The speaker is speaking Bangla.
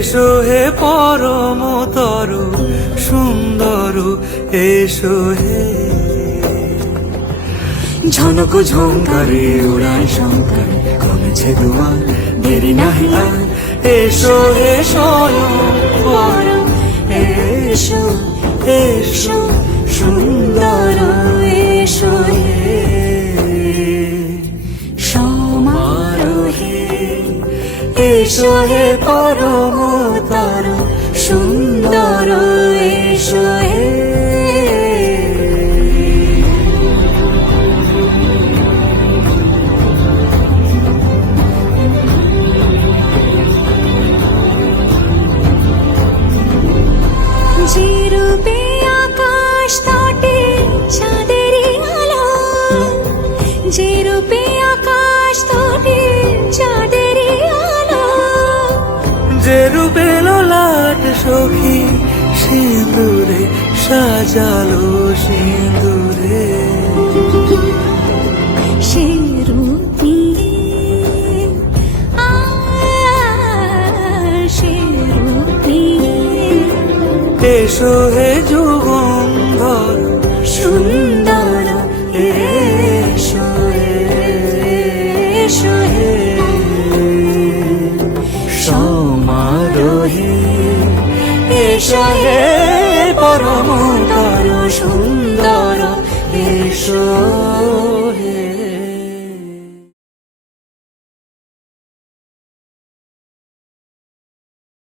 এসো হে পরমতর সুন্দর, এসো হে। ঝনক ঝঙ্কারে উড়ায় শঙ্কার, কমেছে দুয়ার, দেরি নাহি আর। এসো হে স্বয়ংবর, এসো এসো সুন্দর, এসো হে সমারোহে। এসো হে পরমতর সুন্দর, এসো হে। যে রূপে আকাশ তটে চাঁদেরই আলো, যে রূপে আকাশ তটে চাঁদেরই আলো, যে রূপে ললাট সখী সিঁদুরে সাজালো সিঁদুরে। সে রূপ নিয়ে, সে রূপ নিয়ে। এসো হে যুগন্ধর সুন্দর, এসো এসো হে সমারোহে। এসো হে পরমতর সুন্দর, এসো।